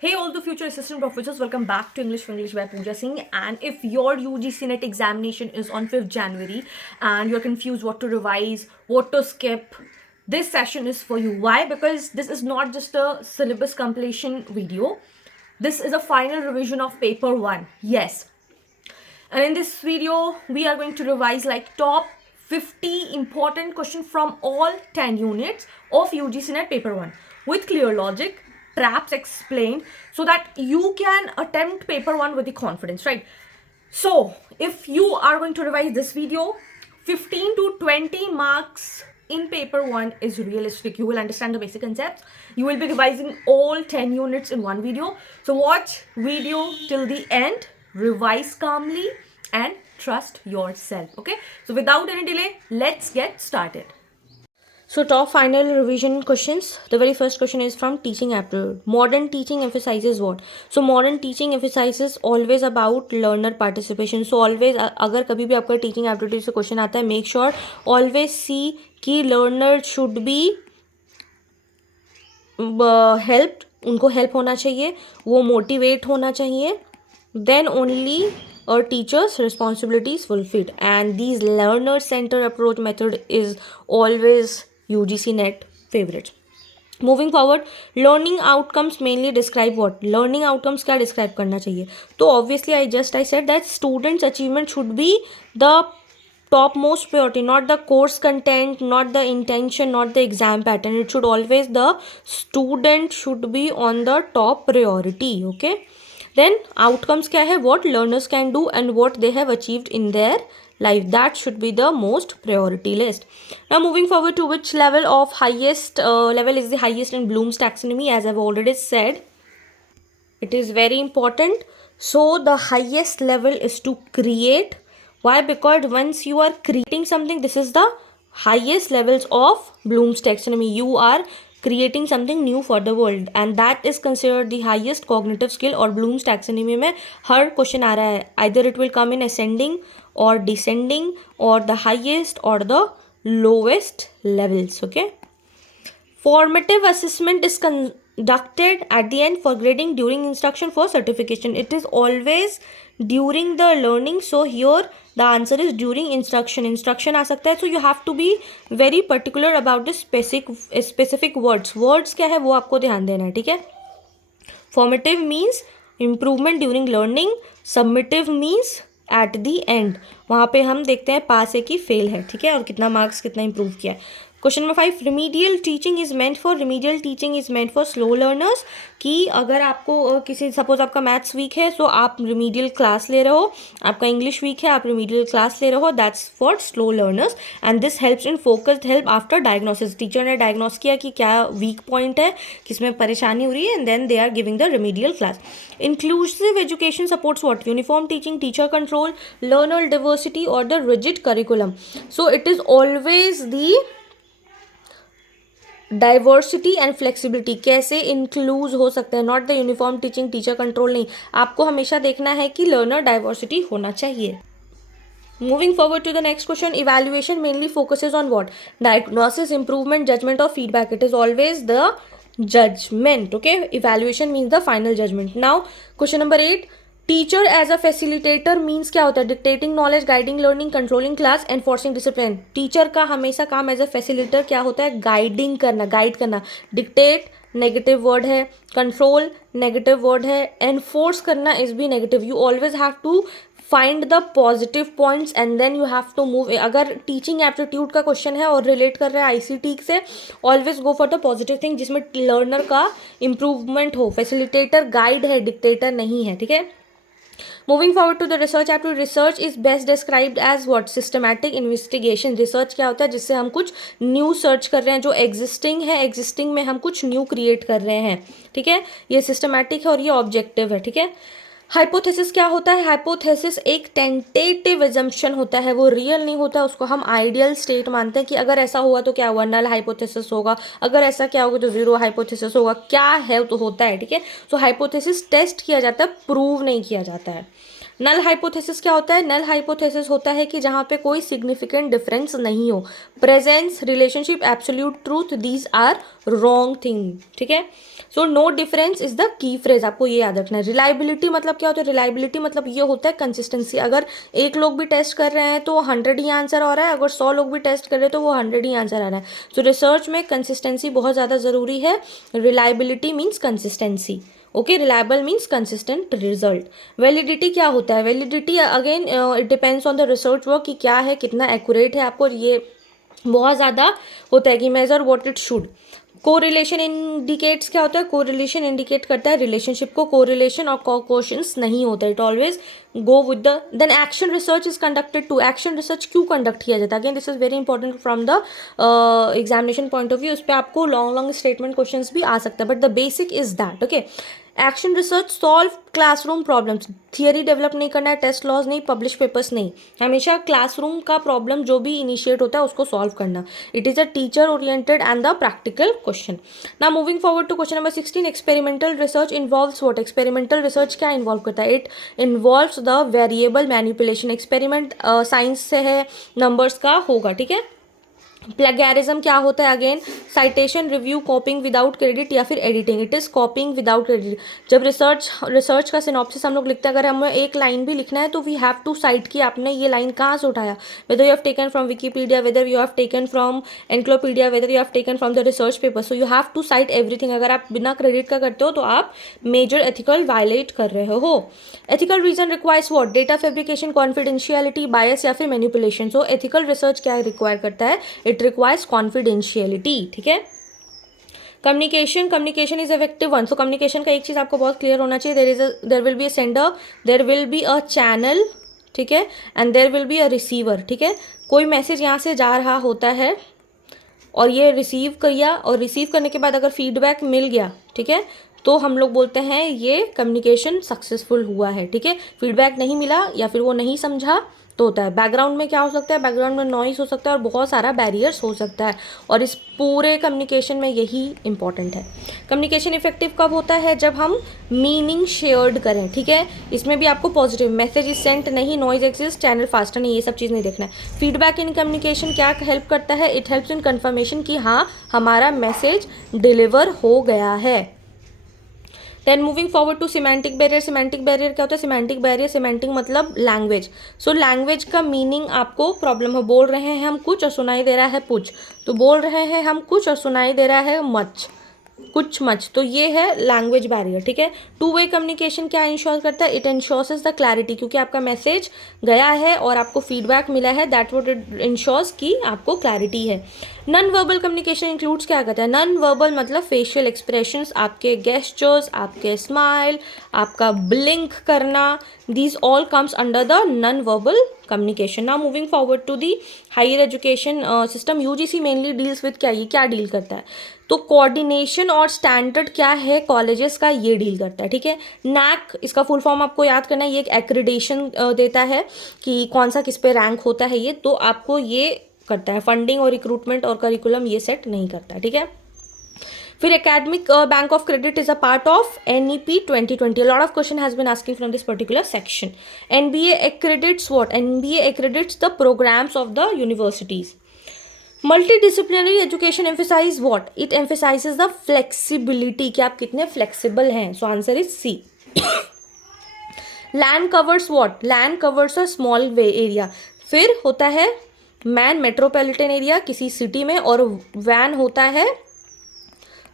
Hey, all the future assistant professors, welcome back to English for English by Pooja Singh. And if your UGC NET examination is on 5th January and you're confused what to revise, what to skip, this session is for you. Why? Because this is not just a syllabus completion video. This is a final revision of paper 1. Yes. And in this video, we are going to revise like top 50 important questions from all 10 units of UGC NET paper 1 with clear logic, traps explained so that you can attempt paper 1 with the confidence, right? So if you are going to revise this video, 15 to 20 marks in paper 1 is realistic. You will understand the basic concepts. You will be revising all 10 units in one video. So watch video till the end, revise calmly and trust yourself. Okay, so without any delay, let's get started. So top final revision questions. The very first question is from teaching aptitude. Modern teaching emphasizes what? So modern teaching emphasizes always about learner participation. So always अगर कभी भी आपका teaching aptitude से question आता है, make sure always see कि learner should be helped, उनको help होना चाहिए, वो motivate होना चाहिए, then only a teacher's responsibility is fulfilled. And these learner centered approach method is always UGC NET favorites. Moving forward, learning outcomes mainly describe what? Learning outcomes क्या describe करना चाहिए? तो obviously I said that students' achievement should be the topmost priority, not the course content, not the intention, not the exam pattern. It should always the student should be on the top priority. Okay. Then outcomes क्या है? What learners can do and what they have achieved in their life. That should be the most priority list. Now moving forward to which level of highest level is the highest in Bloom's taxonomy. As I've already said, it is very important. So the highest level is to create. Why? Because once you are creating something, this is the highest levels of Bloom's taxonomy. You are creating something new for the world and that is considered the highest cognitive skill. और Bloom's taxonomy में हर question आ रहा है, either it will come in ascending or descending or the highest or the lowest levels. Okay. Formative assessment is conducted at the end for grading during instruction for certification. It is always during the learning. So here the answer is during instruction. Instruction आ सकता है. So you have to be very particular about the specific words. Words क्या है वो आपको ध्यान देना है. ठीक है. Formative means improvement during learning. Summative means at the end. वहाँ पे हम देखते हैं पास है कि फेल है. ठीक है. और कितना मार्क्स कितना इम्प्रूव किया है. Question number 5, remedial teaching is meant for slow learners. कि अगर आपको किसी सपोज आपका मैथ्स वीक है तो आप रिमीडियल क्लास ले रहे हो, आपका इंग्लिश वीक है आप रिमीडियल क्लास ले रहे हो, that's for slow learners. And this helps in focused help after diagnosis. Teacher ने डायग्नोस किया कि क्या वीक पॉइंट है, किसमें परेशानी हो रही है, and then they are giving the remedial class. Inclusive education supports what? Uniform teaching, teacher control, learner diversity or the rigid curriculum. So it is always the diversity and flexibility. कैसे includes हो सकते हैं, not the uniform teaching, teacher control नहीं. आपको हमेशा देखना है कि लर्नर डाइवर्सिटी होना चाहिए. Moving forward to the next question, evaluation mainly focuses on what? Diagnosis, improvement, judgment or feedback. It is always the judgment. Okay, evaluation means the final judgment. Now question number 8, teacher as a facilitator means क्या होता है? Dictating knowledge, guiding learning, controlling class, enforcing discipline. Teacher का हमेशा काम as a facilitator क्या होता है? Guiding करना, गाइड करना. डिक्टेट नेगेटिव वर्ड है, कंट्रोल नेगेटिव वर्ड है, एनफोर्स करना इज भी negative. You always have to find the positive points and then you have to move. अगर टीचिंग एप्टीट्यूड का क्वेश्चन है और रिलेट कर रहा है आईसीटी से, always go for the positive thing जिसमें लर्नर का इंप्रूवमेंट हो. फैसिलिटेटर गाइड है, डिक्टेटर नहीं है. ठीक है. Moving forward to the research aptitude, research is best described as what? Systematic investigation. research क्या होता है? जिससे हम कुछ न्यू सर्च कर रहे हैं, जो एग्जिस्टिंग है, एग्जिस्टिंग में हम कुछ न्यू क्रिएट कर रहे हैं. ठीक है. ये सिस्टमैटिक है और ये ऑब्जेक्टिव है. ठीक है. हाइपोथेसिस क्या होता है? हाइपोथेसिस एक टेंटेटिव एजम्पशन होता है, वो रियल नहीं होता. उसको हम आइडियल स्टेट मानते हैं कि अगर ऐसा हुआ तो क्या हुआ, नल हाइपोथेसिस होगा, अगर ऐसा क्या होगा तो जीरो हाइपोथेसिस होगा. क्या है तो होता है. ठीक है. सो हाइपोथेसिस टेस्ट किया जाता है, प्रूव नहीं किया जाता है. नल हाइपोथेसिस क्या होता है? नल हाइपोथेसिस होता है कि जहाँ पे कोई सिग्निफिकेंट डिफरेंस नहीं हो, presence, relationship, absolute truth, these are wrong thing, ठीक है। So no difference is the key phrase, आपको ये याद रखना है। रिलायबिलिटी मतलब क्या होता है? रिलायबिलिटी मतलब ये होता है कंसिस्टेंसी। अगर एक लोग भी टेस्ट कर रहे हैं तो वो 100 ही आंसर आ रहा है, अगर 100 लोग भी टेस्ट कर रहे हैं तो वो 100 ही आंसर आ रहा है। सो रिसर्च में कंसिस्टेंसी बहुत ज़्यादा ज़रूरी है। Reliability means consistency, okay. Reliable means consistent result. Validity क्या होता है? Validity again it depends on the research work कि क्या है, कितना एक्यूरेट है आपको, ये बहुत ज़्यादा होता है कि major what it should. Correlation indicates क्या होता है? कोरिलेशन इंडिकेट करता है रिलेशनशिप को, कोरिलेशन और कॉकोशंस नहीं होता, it always go with the. Then action research is conducted to, action research क्यों कंडक्ट किया जाता है? Again this is very important from the examination point of view. उस पर आपको लॉन्ग लॉन्ग स्टेटमेंट क्वेश्चन भी आ सकता है, but the basic is that, okay. Action research solve classroom problems, theory develop नहीं करना है, टेस्ट लॉज नहीं, पब्लिश पेपर्स नहीं, हमेशा क्लासरूम का प्रॉब्लम जो भी इनिशिएट होता है उसको सॉल्व करना। It is a teacher oriented and the practical question. Now moving forward to question number 16, experimental research involves what? Experimental research क्या इन्वॉल्व करता है? It involves the variable manipulation. Experiment science से है, numbers का होगा, ठीक है। प्लेगैरिज्म क्या होता है? Again citation, review, कॉपिंग without credit या फिर editing. It is कॉपिंग without credit. जब रिसर्च का सिनॉप्सिस हम लोग लिखते हैं, अगर हमें एक लाइन भी लिखना है तो वी हैव टू साइट कि आपने ये लाइन कहाँ से उठाया, whether you have taken from Wikipedia, whether you have taken from encyclopedia, whether you have taken from the research paper. So you have to cite everything. अगर आप बिना credit का करते हो तो आप मेजर एथिकल वायलेट कर रहे हो। Ethical reason requires what? Data fabrication, confidentiality, bias या फिर मैनिपुलेशन। सो एथिकल रिसर्च क्या रिक्वायर करता है? इट रिक्वायर्स कॉन्फिडेंशियलिटी, ठीक है। Communication is effective one. So communication का एक चीज़ आपको बहुत क्लियर होना चाहिए, there will be a sender, there will be a channel, ठीक है, and there will be a receiver, ठीक है। कोई मैसेज यहाँ से जा रहा होता है और ये रिसीव किया, और रिसीव करने के बाद अगर फीडबैक मिल गया, ठीक है, तो हम लोग बोलते हैं ये कम्युनिकेशन सक्सेसफुल हुआ है, ठीक है। फीडबैक नहीं मिला या फिर वो नहीं समझा तो होता है। बैकग्राउंड में क्या हो सकता है? बैकग्राउंड में नॉइस हो सकता है और बहुत सारा बैरियर्स हो सकता है, और इस पूरे कम्युनिकेशन में यही इंपॉर्टेंट है। कम्युनिकेशन इफेक्टिव कब होता है? जब हम मीनिंग शेयर्ड करें, ठीक है। इसमें भी आपको पॉजिटिव मैसेज इज सेंट नहीं, नॉइज एग्जिस्ट, चैनल फास्टर नहीं, ये सब चीज़ नहीं देखना है। फीडबैक इन कम्युनिकेशन क्या हेल्प करता है? इट हेल्प्स इन कन्फर्मेशन कि हाँ हमारा मैसेज डिलीवर हो गया है। Then moving forward to semantic barrier. Semantic barrier क्या होता है? सिमेंटिक बैरियर, सिमेंटिक मतलब लैंग्वेज। सो लैंग्वेज का मीनिंग आपको प्रॉब्लम हो, बोल रहे हैं हम कुछ और सुनाई दे रहा है कुछ, तो बोल रहे हैं हम कुछ और सुनाई दे रहा है मच, कुछ मच, तो ये है लैंग्वेज बैरियर, ठीक है। टू वे कम्युनिकेशन क्या इंश्योर करता है? इट इंश्योर्स द क्लैरिटी, क्योंकि आपका मैसेज गया है और आपको फीडबैक मिला है, दैट वुड इट इंश्योर्स कि आपको क्लैरिटी है। नॉन वर्बल कम्युनिकेशन इंक्लूड्स क्या करता है? नॉन वर्बल मतलब फेशियल एक्सप्रेशंस, आपके गेस्चर्स, आपके स्माइल, आपका ब्लिंक करना, these all comes under the non verbal communication. Now moving forward to the higher education system. UGC mainly deals with क्या? ये क्या डील करता है? तो कोऑर्डिनेशन और स्टैंडर्ड क्या है कॉलेजेस का, ये डील करता है, ठीक है। नैक, इसका फुल फॉर्म आपको याद करना है, ये एक एक्रेडिटेशन देता है कि कौन सा किस पे रैंक होता है, ये तो आपको ये करता है। फंडिंग और रिक्रूटमेंट और करिकुलम ये सेट नहीं करता, ठीक है। फिर academic bank of credit is a part of NEP 2020. Lot of question has been asking from this particular section. NBA accredits what? NBA accredits the programs of the universities. Multidisciplinary education emphasize what? It emphasizes the flexibility कि आप कितने flexible हैं. So answer is C. Land covers what? Land covers a small area. फिर होता है man, metropolitan area किसी city में, और वैन होता है,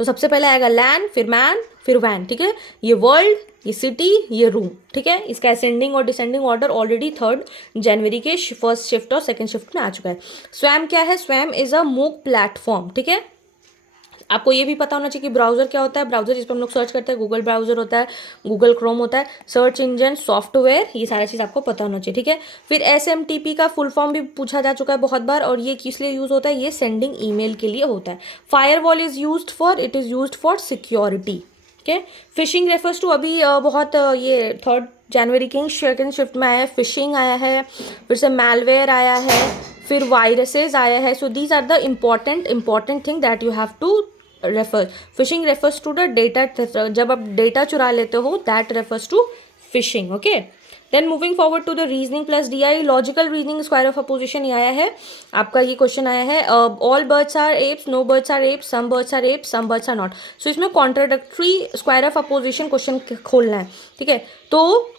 तो सबसे पहले आएगा लैंड, फिर मैन, फिर वैन, ठीक है। ये वर्ल्ड, ये सिटी, ये रूम, ठीक है। इसका असेंडिंग और डिसेंडिंग ऑर्डर ऑलरेडी 3 जनवरी के फर्स्ट शिफ्ट और सेकंड शिफ्ट में आ चुका है। स्वैम क्या है? स्वैम इज अ मूक प्लेटफॉर्म, ठीक है। आपको ये भी पता होना चाहिए कि ब्राउजर क्या होता है। ब्राउजर जिस पर हम लोग सर्च करते हैं, गूगल ब्राउजर होता है, गूगल क्रोम होता है, सर्च इंजन सॉफ्टवेयर, ये सारा चीज़ आपको पता होना चाहिए, ठीक है। फिर SMTP का फुल फॉर्म भी पूछा जा चुका है बहुत बार, और ये किस लिए यूज़ होता है? ये सेंडिंग ईमेल के लिए होता है। Firewall is used for, it is used for security, ठीक है। फिशिंग रेफर्स टू, अभी बहुत ये 3 जनवरी के सेकंड शिफ्ट में आया है, फिशिंग आया है, फिर से मैलवेयर आया है, फिर वायरसेस आया है। So these are the important thing that you have to refer. Phishing refers to the data, जब आप डेटा चुरा लेते हो, that refers to phishing, okay. Then moving forward to the reasoning plus DI, logical reasoning square of opposition ये आया है आपका, ये क्वेश्चन आया है all birds are apes, no birds are apes, some birds are apes, some birds are not. So इसमें contradictory square of opposition question खोलना है, ठीक है। तो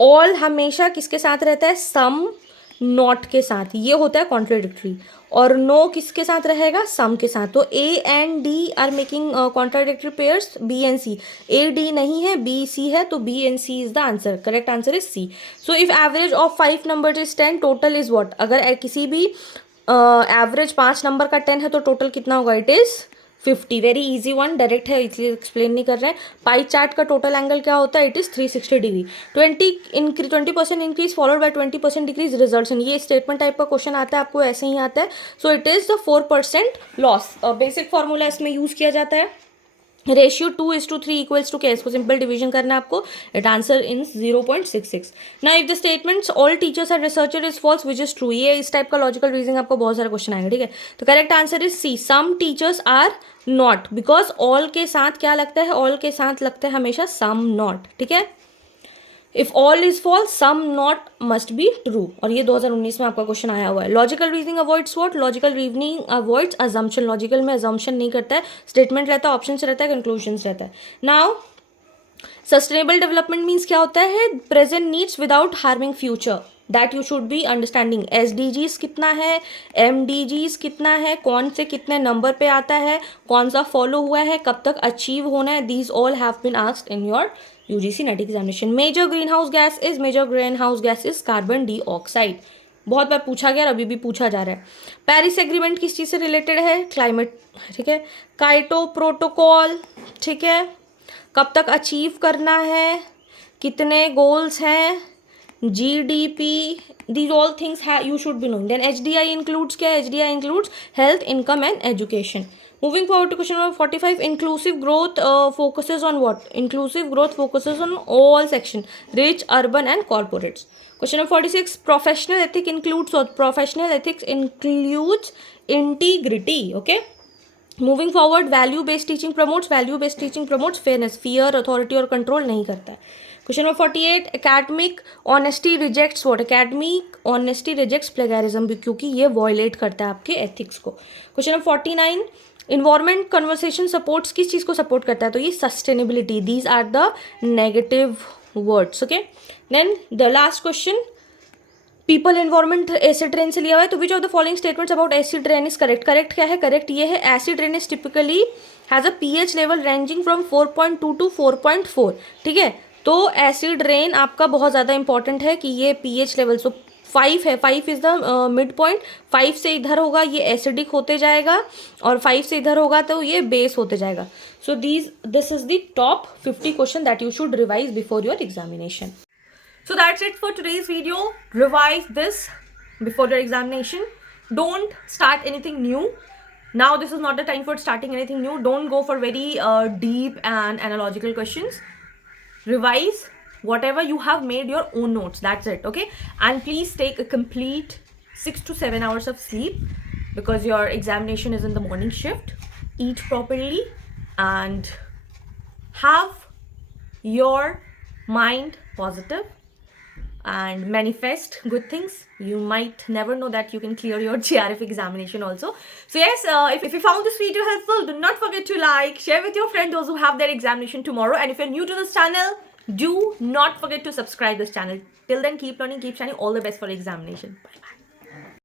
ऑल हमेशा किसके साथ रहता है, सम नॉट के साथ, ये होता है कॉन्ट्राडिक्टरी, और नो किसके साथ रहेगा, सम के साथ। तो A and D are making contradictory pairs, B and C, A D नहीं है, B C है, तो B and C is the answer, correct answer is C। So if average of 5 number is 10, total is what, अगर किसी भी average 5 number का 10 है तो टोटल कितना होगा, it is 50। Very easy one, direct है इसलिए एक्सप्लेन नहीं कर रहे हैं। पाई चार्ट का टोटल एंगल क्या होता है, it is 360 degree. 20% increase followed by 20% decrease result. ये स्टेटमेंट टाइप का क्वेश्चन आता है, आपको ऐसे ही आता है। So it is the 4% loss. Basic formula इसमें यूज किया जाता है, रेशियो 2:3 इक्वल्स टू क्या, इसको सिंपल डिवीजन करना है आपको, it answer in 0.66। Now if the statements all teachers are researcher is false which is true, ये इस टाइप का लॉजिकल रीजनिंग आपको बहुत सारे क्वेश्चन आएंगे, ठीक है। तो correct answer is C, some teachers are not, because all के साथ क्या लगता है, ऑल के साथ लगता है हमेशा सम नॉट, ठीक है। If all is false, some not must be true, और ये 2019 में आपका क्वेश्चन आया हुआ है। Logical reasoning avoids what, logical reasoning avoids assumption. Logical में अजम्पशन नहीं करता है, स्टेटमेंट रहता है, ऑप्शन रहता है, कंक्लूजन रहता है। नाउ सस्टेनेबल डेवलपमेंट मीन्स क्या होता है, present needs without harming future, that you should be understanding. SDGs कितना है, MDGs कितना है, कौन से कितने नंबर पे आता है, कौन सा फॉलो हुआ है, कब तक अचीव होना है, these all have been asked in your UGC net examination. Major greenhouse gas is carbon dioxide, बहुत बार पूछा गया और अभी भी पूछा जा रहा है। पेरिस एग्रीमेंट किस चीज़ से रिलेटेड है, क्लाइमेट, ठीक है। काइटो प्रोटोकॉल, ठीक है, कब तक अचीव करना है, कितने गोल्स हैं, GDP, these all things you should be knowing. Then HDI includes क्या, HDI includes health, income and education. Moving forward to question number 45, inclusive growth focuses on what? Inclusive growth focuses on all section, rich, urban and corporates. Question number 46, professional ethics includes what? Professional ethics includes integrity, okay. Moving forward, value based teaching promotes fairness, fear, authority और control नहीं करता है। Question number 48, academic honesty rejects what? Academic honesty rejects plagiarism, क्योंकि ये violate करता है आपके ethics को। Question number 49, environment conversation supports, किस चीज़ को support करता है, तो ये sustainability, these are the negative words, okay. Then the last question, people environment acid rain से लिया हुआ है, तो which of the following statements about acid rain is correct. Correct क्या है, करेक्ट ये है, acid rain is typically has a pH level ranging from 4.2 to 4.4, ठीक है। तो एसिड रेन आपका बहुत ज़्यादा इंपॉर्टेंट है कि ये pH लेवल, सो 5 है, 5 इज द मिड पॉइंट, 5 से इधर होगा ये एसिडिक होते जाएगा, और 5 से इधर होगा तो ये बेस होते जाएगा। So this is the top 50 question that you should revise before your examination. So that's it for today's video. Revise this before your examination. Don't start anything new. Now this is not the time for starting anything new. Don't go for very deep and analogical questions. Revise whatever you have made your own notes. That's it, okay? And please take a complete 6 to 7 hours of sleep because your examination is in the morning shift. Eat properly and have your mind positive and manifest good things. You might never know that you can clear your GRF examination also. So yes, if you found this video helpful, do not forget to like, share with your friends those who have their examination tomorrow. And if you're new to this channel, do not forget to subscribe this channel. Till then, keep learning, keep shining. All the best for examination. Bye bye.